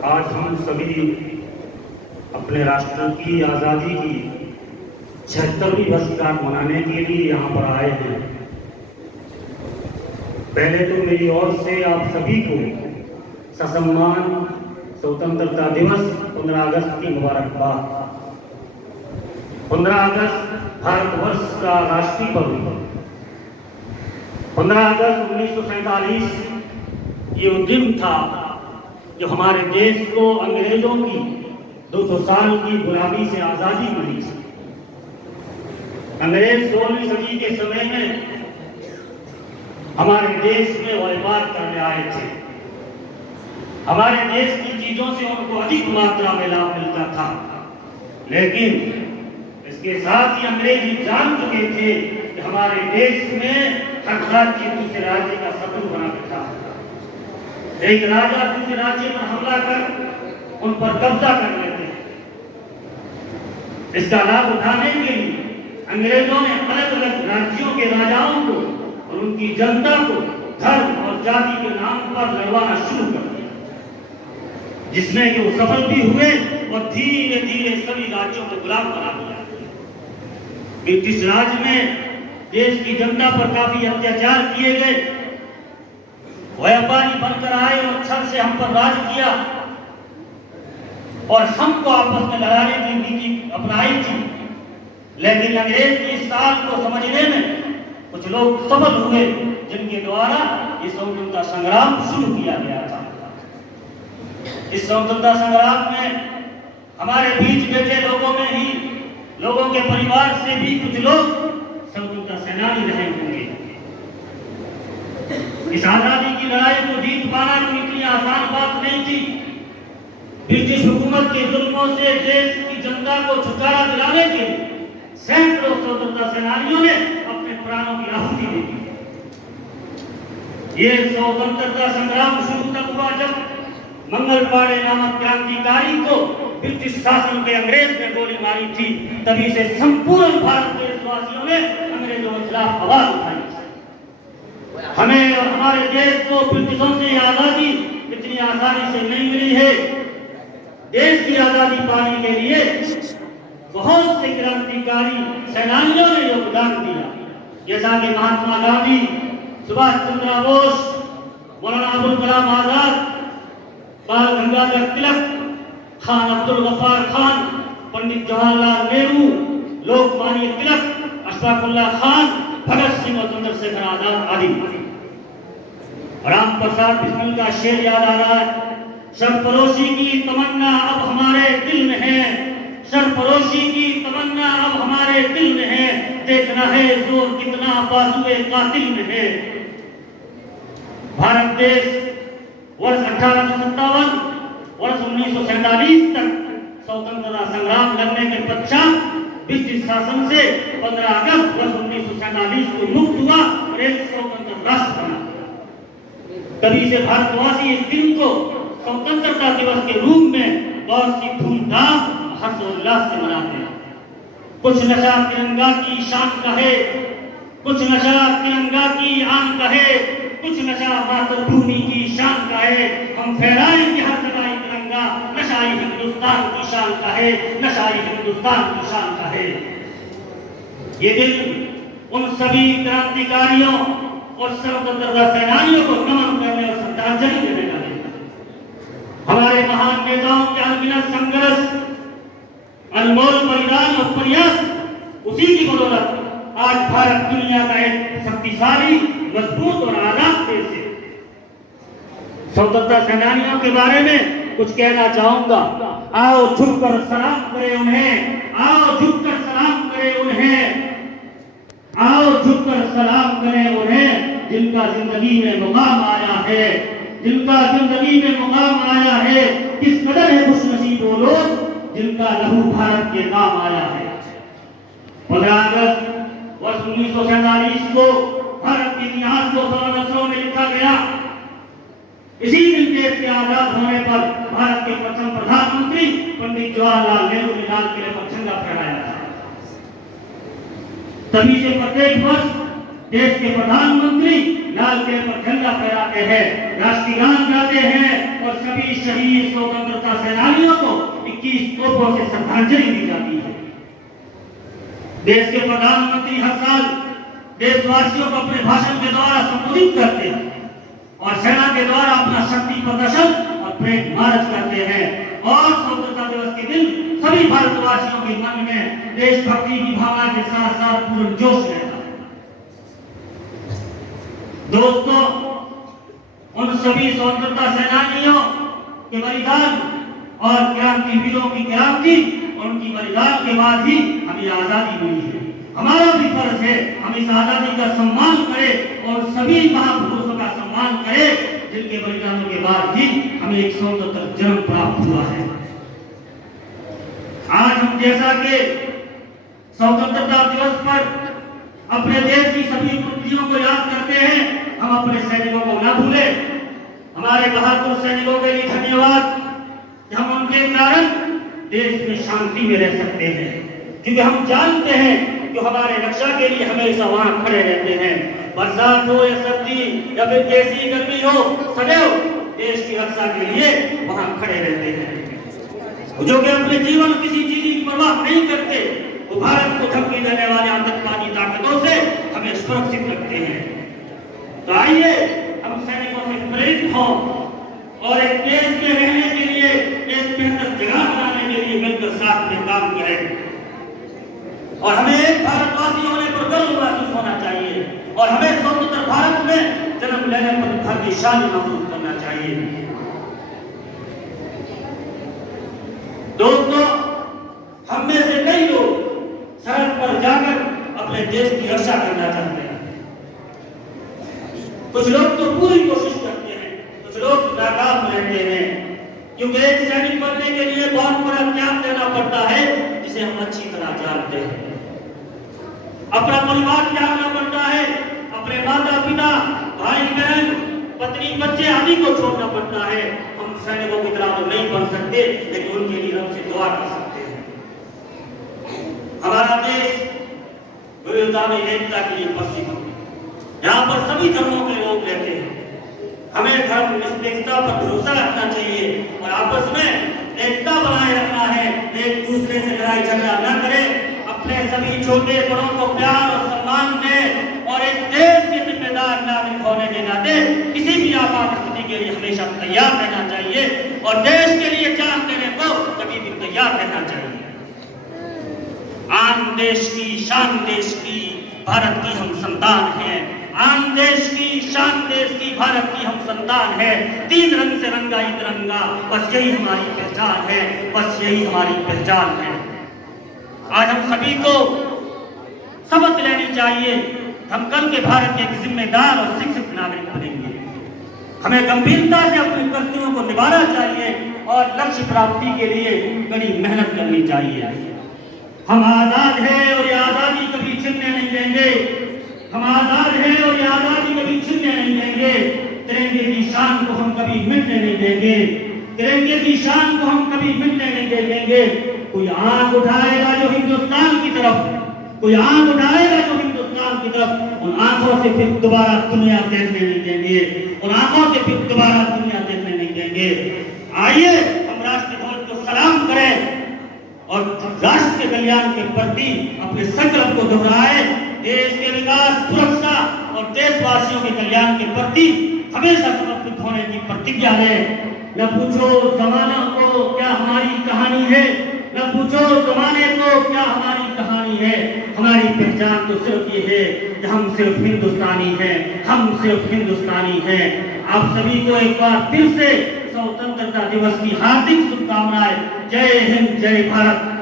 आज हम सभी अपने राष्ट्र की आज़ादी की 76वीं वर्षगांठ मनाने के लिए यहाँ पर आए हैं। पहले तो मेरी ओर से आप सभी को ससम्मान स्वतंत्रता दिवस 15 अगस्त की मुबारकबाद। 15 अगस्त भारतवर्ष का राष्ट्रीय पर्व। 15 अगस्त 1947 ये वो दिन था जो हमारे देश को अंग्रेजों की 200 साल की गुलामी से आज़ादी मिली थी। अंग्रेज 16वीं सदी के समय में हमारे देश में व्यापार करने आए थे। हमारे देश की चीजों से उनको अधिक मात्रा में लाभ मिलता था, लेकिन इसके साथ ही अंग्रेज जान चुके थे कि हमारे देश में हर राज्य दूसरे राज्य का शत्रु बना बैठा है। एक राजा दूसरे राज्य पर हमला कर उन पर कब्जा कर लेते हैं। इसका लाभ उठाने के लिए अंग्रेजों ने अलग अलग राज्यों के राजाओं को और उनकी जनता को धर्म और जाति के नाम पर लड़वाना शुरू कर दिया, जिसमें कि वो सफल भी हुए और धीरे धीरे सभी राज्यों को गुलाम बना दिया। ब्रिटिश राज में देश की जनता पर काफी अत्याचार किए गए। व्यापारी बनकर आए और छल से हम पर राज किया और हमको आपस में लड़ाने की नीति अपनाई थी। लेकिन अंग्रेज की इस चाल को समझने में कुछ लोग सफल हुए, जिनके द्वारा ये स्वतंत्रता संग्राम शुरू किया गया था। इस स्वतंत्रता संग्राम में हमारे बीच बैठे लोगों में ही, लोगों के परिवार से भी कुछ लोग स्वतंत्रता सेनानी रहे होंगे। इस आजादी की लड़ाई को जीत पाना कोई इतनी आसान बात नहीं थी। ब्रिटिश हुकूमत के जुल्मों से देश की जनता को छुटकारा दिलाने के लिए सैकड़ों स्वतंत्रता सेनानियों ने अपने प्राणों की आहुति दे दी। ये स्वतंत्रता संग्राम शुरू तब हुआ जब मंगल पांडे नामक क्रांतिकारी को ब्रिटिश शासन के अंग्रेज ने गोली मारी थी। तभी से संपूर्ण भारत के देशवासियों ने अंग्रेजों के खिलाफ आवाज उठाई। हमें और हमारे देश को ब्रिटिशों से आजादी इतनी आसानी से नहीं मिली है। देश की आजादी पाने के लिए बहुत से क्रांतिकारी सेनानियों ने योगदान दिया, जैसा कि महात्मा गांधी, सुभाष चंद्र बोस, मौलाना अबुल कलाम आजाद, बाल गंगाधर तिलक, खान अब्दुल गफ्फार खान, पंडित जवाहरलाल नेहरू, लोकमान्य तिलक, अशफाकुल्लाह खान, भगत सिंह और चंद्रशेखर आजाद आदि। राम प्रसाद बिस्मिल का शेर याद आ रहा है, सरफरोशी की तमन्ना अब हमारे दिल में है, सरफरोशी की तमन्ना अब हमारे दिल में है, देखना है जोर कितना बाजुए कातिल में है। भारत देश वर्ष 1857 वर्ष 1947 तक स्वतंत्रता संग्राम लड़ने के पश्चात ब्रिटिश शासन से 15 अगस्त वर्ष 1947 को मुक्त हुआ और एक स्वतंत्र राष्ट्र बना। तभी से भारतवासी इस दिन को स्वतंत्रता दिवस के रूप में बहुत सी धूमधाम हर्षोल्लास से मनाते हैं। कुछ नशा तिरंगा की शान का है, कुछ नशा तिरंगा की आन का है, कुछ नशा मातृभूमि की शान का है। हम फहराएंगे हर जगह तिरंगा, नशा हिंदुस्तान की शान का है, नशा हिंदुस्तान की शान का है। ये दिन उन सभी क्रांतिकारियों और स्वतंत्रता सेनानियों को नमन करने और श्रद्धांजलि देने का दिन है। हमारे महान नेताओं के अनगिनत संघर्ष, अनमोल बलिदान और प्रयास, उसी की बदौलत आज भारत दुनिया का एक शक्तिशाली, मजबूत और आजाद देश है। स्वतंत्रता सेनानियों के बारे में कुछ कहना चाहूंगा। आओ झुककर सलाम करें उन्हें, आओ झुककर सलाम करें उन्हें, आओ झुककर सलाम करें उन्हें, जिनका जिंदगी में मुकाम आया है, जिनका जिंदगी में मुकाम आया है। किस कदर है खुशनसीब वो लोग जिनका लहू भारत के काम आया है। 15 अगस्त वर्ष 1947 को भारत के इतिहास को स्वर्ण अक्षरों में लिखा गया। इसी दिन देश के आजाद होने पर भारत के प्रथम प्रधानमंत्री पंडित जवाहरलाल नेहरू ने लाल किले पर झंडा फहराया था। तभी से प्रत्येक वर्ष देश के प्रधानमंत्री लाल किले पर झंडा फहराते हैं, राष्ट्रीय गान गाते हैं और सभी शहीद स्वतंत्रता सेनानियों को 21 तोपों से श्रद्धांजलि दी जाती है। देश के प्रधानमंत्री हर साल देशवासियों को अपने भाषण के द्वारा संबोधित करते हैं और सेना के द्वारा अपना शक्ति प्रदर्शन और प्रेम मार्च करते हैं और स्वतंत्रता दिवस के दिन सभी भारतवासियों के मन में देशभक्ति की भावना के साथ साथ पूर्ण जोश रहता है। दोस्तों, उन सभी स्वतंत्रता सेनानियों के बलिदान और क्रांतिवीरों की क्रांति और उनकी बलिदान के बाद ही हमें आजादी मिली है। हमारा भी फर्ज है हम इस आजादी का सम्मान करें और सभी महापुरुषों का सम्मान करें जिनके बलिदानों के बाद ही हमें एक स्वतंत्र जन्म प्राप्त हुआ है। आज हम जैसा कि स्वतंत्रता दिवस पर अपने देश की सभी उपलब्धियों को याद करते हैं, हम अपने सैनिकों को न भूलें। हमारे बहादुर सैनिकों के लिए धन्यवाद कि हम उनके कारण देश में शांति में रह सकते हैं, क्योंकि हम जानते हैं कि हमारे रक्षा के लिए हमेशा वहां खड़े रहते हैं। बरसात हो या सर्दी या फिर कैसी गर्मी हो, सदैव देश की रक्षा के लिए वहां खड़े रहते हैं। जो कि अपने जीवन किसी चीज की परवाह नहीं करते, वो भारत को धमकी देने वाले आतंकवादी ताकतों से हमें सुरक्षित रखते हैं। तो आइए हम सैनिकों से प्रेरित हों और एक देश में रहने के लिए, एक बेहतर जगह बनाने के लिए मिलकर साथ में काम करें। और हमें एक भारतवासी होने पर गर्व महसूस होना चाहिए और हमें स्वतंत्र भारत में जन्म लेने पर घर की शान महसूस करना चाहिए। दोस्तों, हम में से कई लोग सरहद पर जाकर अपने देश की रक्षा करना चाहते हैं। कुछ लोग तो पूरी कोशिश करते हैं, कुछ लोग नाकाम रहते हैं, क्योंकि एक सैनिक बनने के लिए बहुत बड़ा त्याग देना पड़ता है, जिसे हम अच्छी तरह जानते हैं। अपना परिवार त्यागना पड़ता है, अपने माता पिता, भाई बहन, पत्नी, बच्चे आदि को छोड़ना पड़ता है। हम सैनिकों की तरह तो नहीं बन सकते, लेकिन उनके लिए हमसे दुआ कर सकते हैं। हमारा देश विविधता में एकता के लिए प्रसिद्ध है। यहाँ पर सभी धर्मों के लोग रहते हैं। हमें धर्म निरपेक्षता पर भरोसा रखना चाहिए और आपस में एकता बनाए रखना है। एक दूसरे से लड़ाई झगड़ा न करें, अपने सभी छोटे बड़ों को प्यार और सम्मान दें और एक देश के जिम्मेदार नागरिक होने के नाते किसी भी आपात स्थिति के लिए हमेशा तैयार रहना चाहिए और देश के लिए जान देने को कभी भी तैयार रहना चाहिए। आन देश की शान देश की भारत की हम संतान हैं। आन देश की शान देश की भारत की हम संतान है। तीन रंग से रंगा ही तिरंगा, बस यही हमारी पहचान है, बस यही हमारी पहचान है। आज हम सभी को शपथ लेनी चाहिए, हम कल के भारत के एक जिम्मेदार और शिक्षित नागरिक बनेंगे। हमें गंभीरता से अपने कर्तव्यों को निभाना चाहिए और लक्ष्य प्राप्ति के लिए कड़ी मेहनत करनी चाहिए। हम आजाद हैं और ये आजादी कभी छिनने नहीं देंगे। हम आजाद हैं और ये आजादी कभी छिनने नहीं देंगे। तिरंगे की शान को हम कभी मिटने नहीं देंगे। तिरंगे की शान को हम कभी मिटने नहीं देंगे। कोई आंख उठाएगा जो हिंदुस्तान की तरफ, कोई आंख उठाएगा जो हिंदुस्तान की तरफ, उन आंखों से फिर दोबारा दुनिया देखने नहीं देंगे। उन आंखों से फिर दोबारा दुनिया देखने नहीं देंगे। आइए हम राष्ट्रीय ध्वज को सलाम करें और राष्ट्र के कल्याण के प्रति अपने संकल्प को दोहराए। देश के विकास, सुरक्षा और देशवासियों के कल्याण के प्रति हमेशा समर्पित होने की प्रतिज्ञा लें। न पूछो जमाना को क्या हमारी कहानी है, न पूछो जमाने को क्या हमारी कहानी है। हमारी पहचान तो सिर्फ ये है कि हम सिर्फ हिंदुस्तानी हैं, हम सिर्फ हिंदुस्तानी हैं। आप सभी को एक बार फिर से स्वतंत्रता दिवस की हार्दिक शुभकामनाएं। जय हिंद, जय भारत।